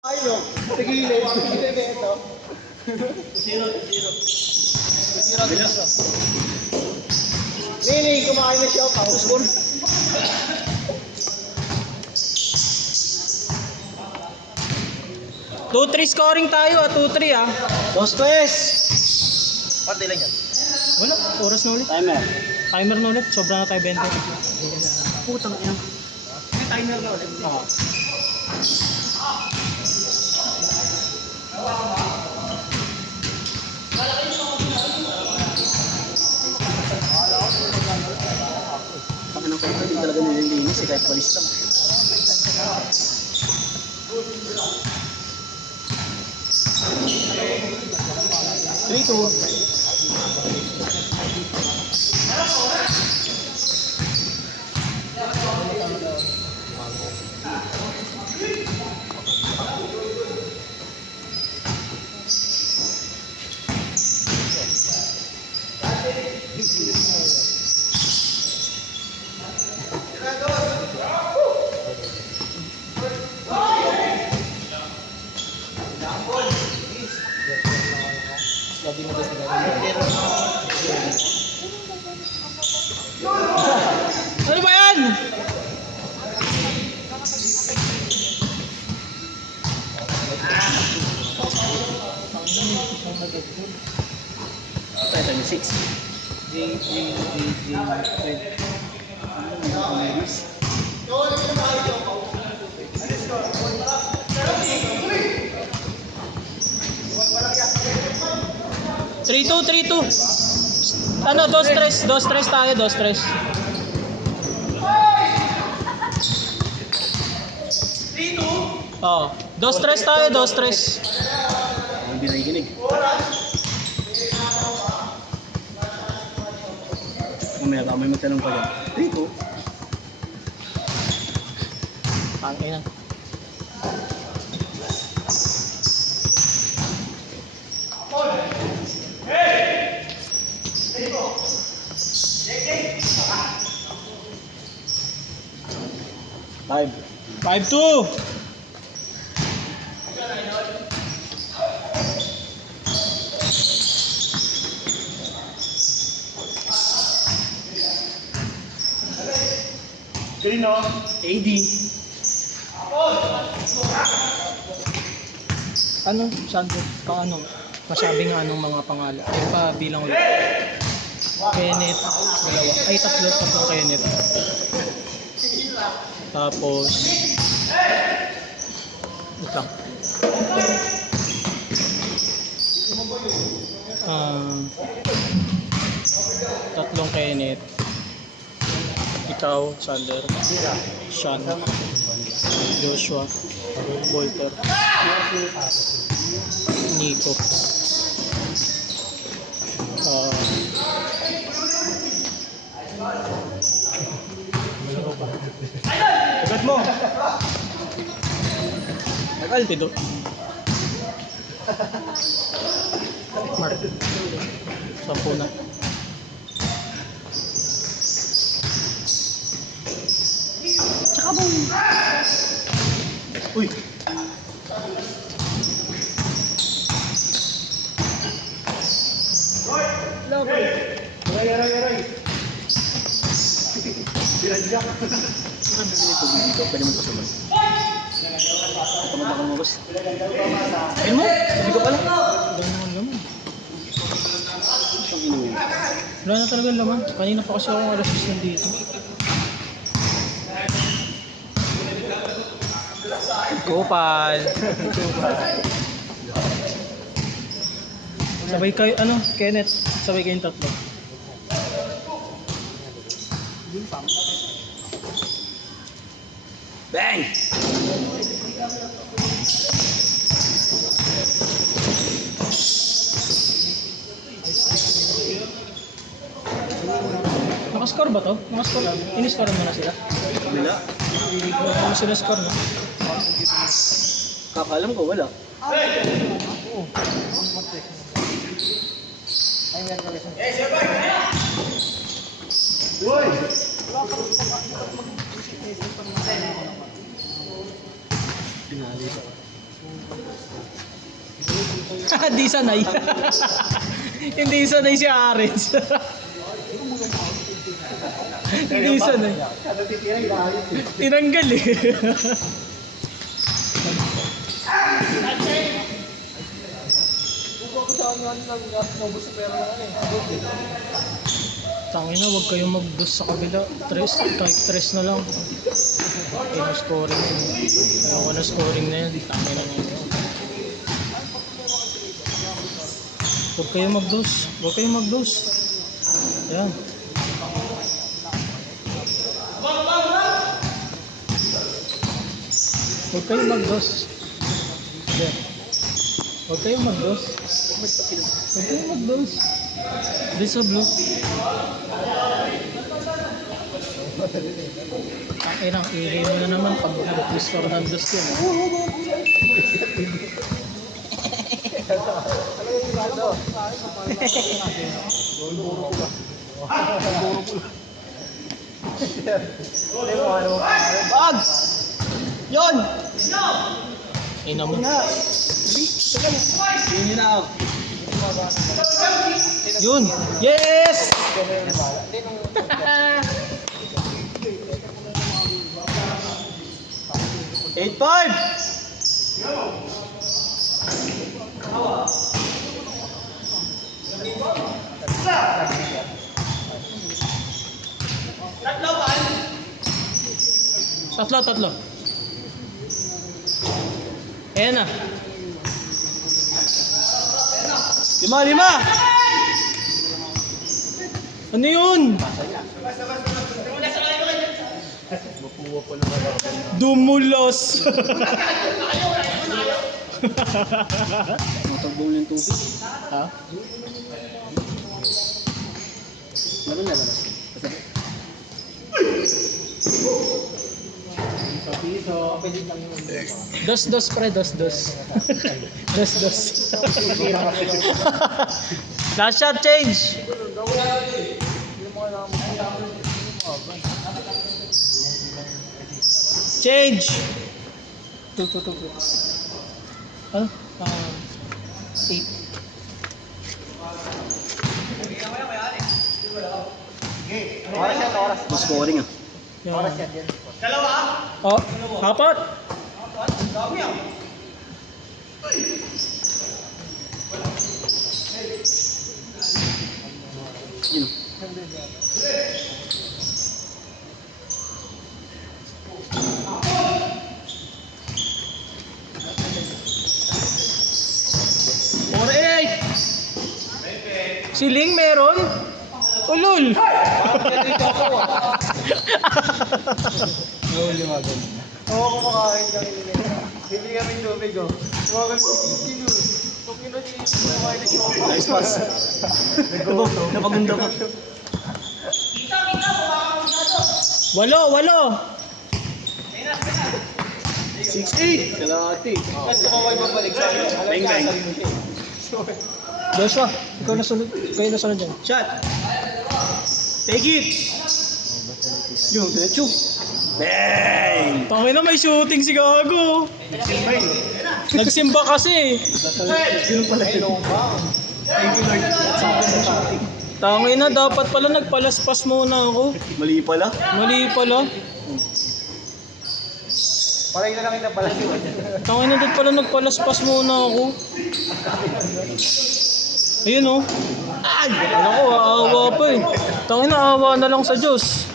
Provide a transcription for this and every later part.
Ayaw, tigilid. Ito. Zero. Nini, kumakain na siya. Paus ko. 2-3 scoring tayo 2-3 ah. Dos tres. Pati lang yan. Wala, oras na ulit. Timer. Timer na ulit, sobra na tayo 20. Putang ina. May timer na ulit. Oo. Ang anong kayo, hindi talaga nililinis kahit walis lang. Three, two. Ano ba yan? Tayo, 6. Three two. Ano, 2-3 tayo, 2-3. Oo. 2-3 tayo, 2-3. Hindi nakikinig. Mamaya ka, may magtanong pa dyan. 3, 2. Pangina. Five. 5-2. Grino. AD. Ano, Sandro? Paano? Masabi nga anong mga pangalan. Ay pa bilang ulit. Kenneth, dalawa. Ay, tatlong Kenneth. Tapos, wait lang. Tatlong Kenneth. Ikaw, Sander, Sean, Joshua, Walter, Nico. Agad mo. Tido. Mark. 10 na. Tsaka boom. Uy. Aray. Binadyak. Pwede mo pasabay. Ito mo baka lumabas. Ayun mo? Sabi ko pala. Ganun naman. Ang inuwi. Wala na talaga laman. Kanina pa kasi ako alas 6 nandito. Kupal. Sabay kayo, Kenneth. Sabay kayong tatlo. Bang! Nakascore ba to? Nakascore? Ini-score mo na sila? Wala. Ano sila score no? Kakaalam ko, wala. Uy! Pinali ka. Di sanay. Hindi sanay si Ares. Hindi sanay. Kada titira, ilaayos eh. Tinanggal eh. Kung ako sa kanya, naubos sa pera na Tangina, huwag kayong mag-dos sa kabila. Kahit tres na lang. Okay na scoring. Ayoko na scoring na yan. Tangina na yun. Huwag kayong mag-dos. Huwag kayong mag-dos. Ayan. Huwag kayong mag-dos. Ayan. Huwag kayong mag-dos. Huwag kayong mag-dos. This a blue. Ay nang ihi mo na naman pag Chris Fernandez yun. Bag! Yon! Ay naman. Yun na ako. Yun! Yes! 8-5! Tatlo. Ayan na. 5! Ano yun? Dumulos. Matagbong yung tubig. Ha? Meron na labas. Dos pre, dos. Dos. Last shot change. Change. Two. Ano? 8. Mas scoring ah. Oras yan. Oh, apat. Yun. Siling meron? Ulol! Oo, kumakain kami nila. Bibili kami ng tubig oh. Kumakain kami ng nice pass. Napagunda ka. Walo! 6-8. Kalahati. Tapos kumaway mabalik sa akin. Bang bang. Joshua, ikaw na sunod. Kayo na sunod dyan. Shot. Take it. Yung diretso. Bang! Tangin na may shooting si Gago. Nagsimba kasi. Ganun pala yun. Thank you Lord. Tangin na, dapat pala nagpalaspas muna ako. Mali pala. Mali pala. Parang na lang kita pala yun. Tangin na, dapat pala nagpalaspas muna ako. Ayun oh. Ay! Alam ko, aawa pa eh. Tangin na, aawa na lang sa Diyos.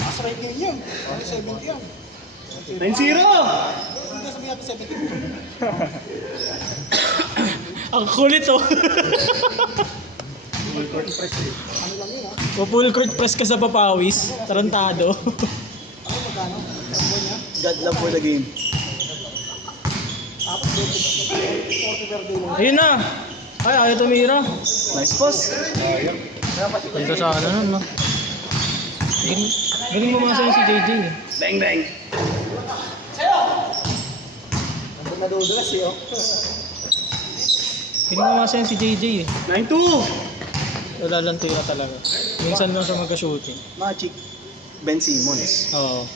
Asray game yan. 70 yan. 9-0! Ang kulit oh. Full court press ka sa papawis. Tarantado. God love for the game. Ayun na. Ay, ayaw tumira. Nice pass. Ganda sa ano nun, no? Galing mamasa yun si JJ eh. Bang bang. Ang nadudulas eh oh. Galing mamasa yun si JJ eh. 9-2. Wala lang tira talaga. Minsan lang siya magka-shooting. Magic. Ben Simmons. Oo.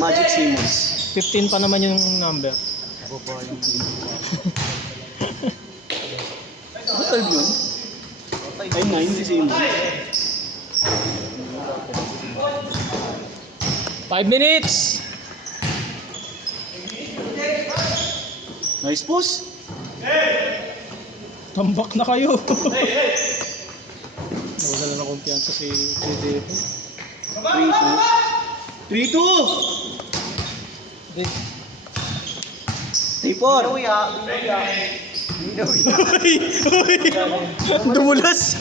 Magic Simmons. 15 pa naman yung number. Ano 12 yun? Ay, 9 si Simmons. 5 minutes! Nice push. Tambak na kayo. Nawala na ng kumpiyansa si JJ. 3-2. 3-2! 3-4. Dumulas.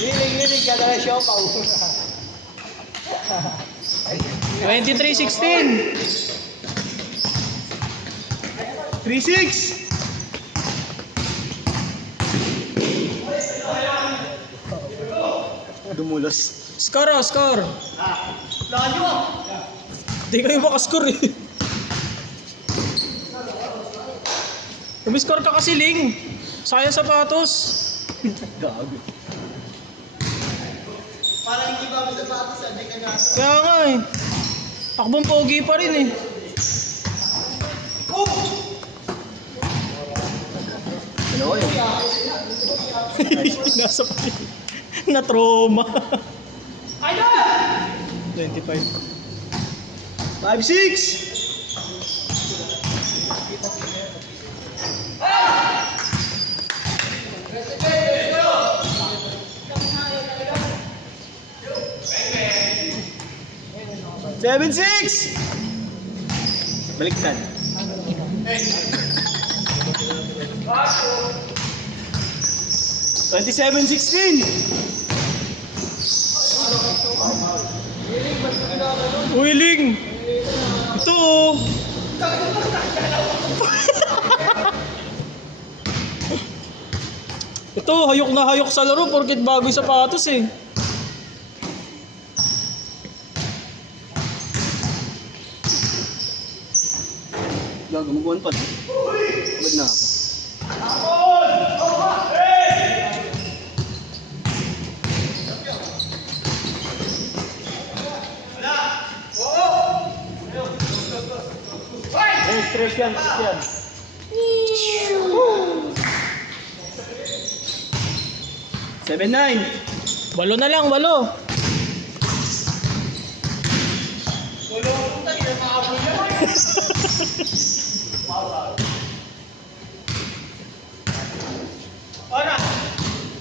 Lilig ka na siya pa. 23-16! 3-6. Dumulas. Score oh, score! Hindi kayo makascore eh. Umiscore ka kasi, Ling. Sayang sapatos. Gago. Parang hindi ba sa sapatos, hindi ka na. Kaya nga eh. Takbong pogi pa rin eh. Ano yun? Nasa pa rin. Na-trauma. 25. 5-6. Seven, 6. Baliktad. 27-16. Uy, Ling! Ito oh! Ito, hayok na hayok sa laro porket bago yung sapatos eh. Gago, mag-1 pa. Bad na ako. Stress yan, stress yan. Seven, 9. Walo na lang, walo. Ora!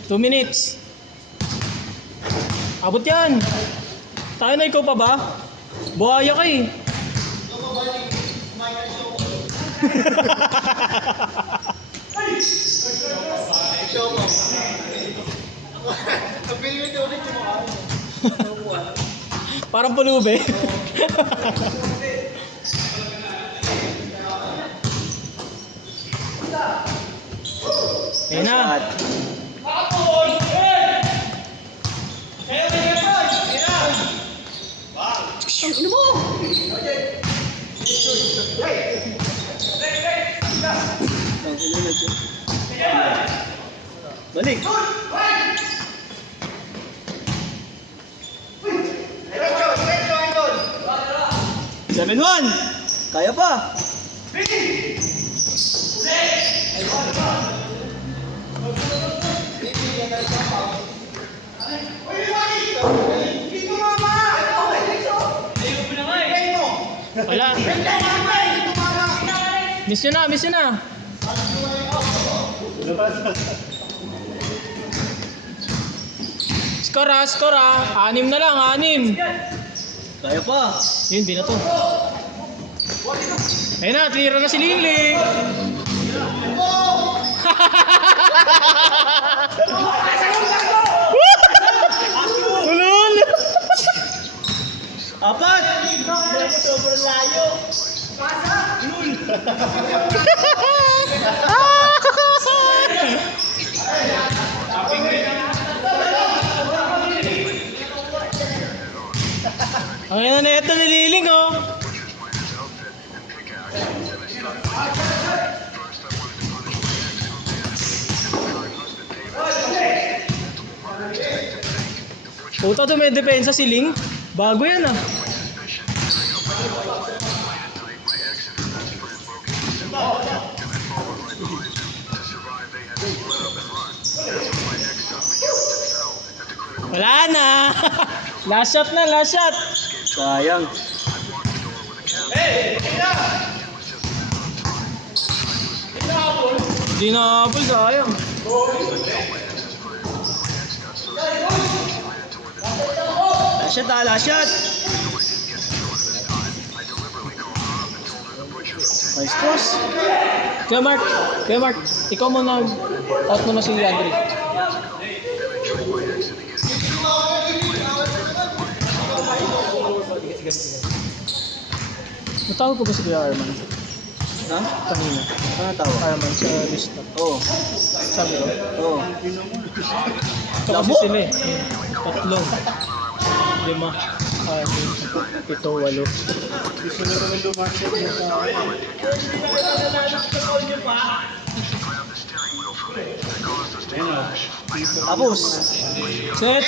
2 minutes. Abot yan. Tayo na, ikaw pa ba? Buhaya ka eh. Parang pulube. Ayun na. Ano mo? Balik. Seven, 1. Kaya pa. Wala. Miss nyo na, miss nyo na. Score ah. 6 na lang, 6. Kaya pa. Yun, binato. Ayun na, tira na si Lingling. Ulol! 4. Sobrang layo. Ang ina na ito nililing oh. Puta, dumedepensa si Ling. Bago yan ah. Wala na. Last shot na, last shot. Sayang. Di na habol, sayang. Last shot ah, last shot. Nice cross. Kuya Mark, ikaw muna, out mo na si Andre. Matawag ko ba si Kuya Arman? Ha? Kanina. Ano tawag? Arman sa lista. Oo. Sabi ko. Oo. Ito kasi sila eh. 3, 5, 7, 8, 8. Gusto nyo naman lumarket mo sa tapos. Set!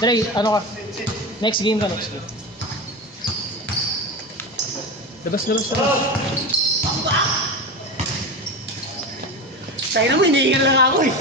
Dre, ano ka? Next game ka, next game. Labas. Tayo naman, hinihingal lang ako eh.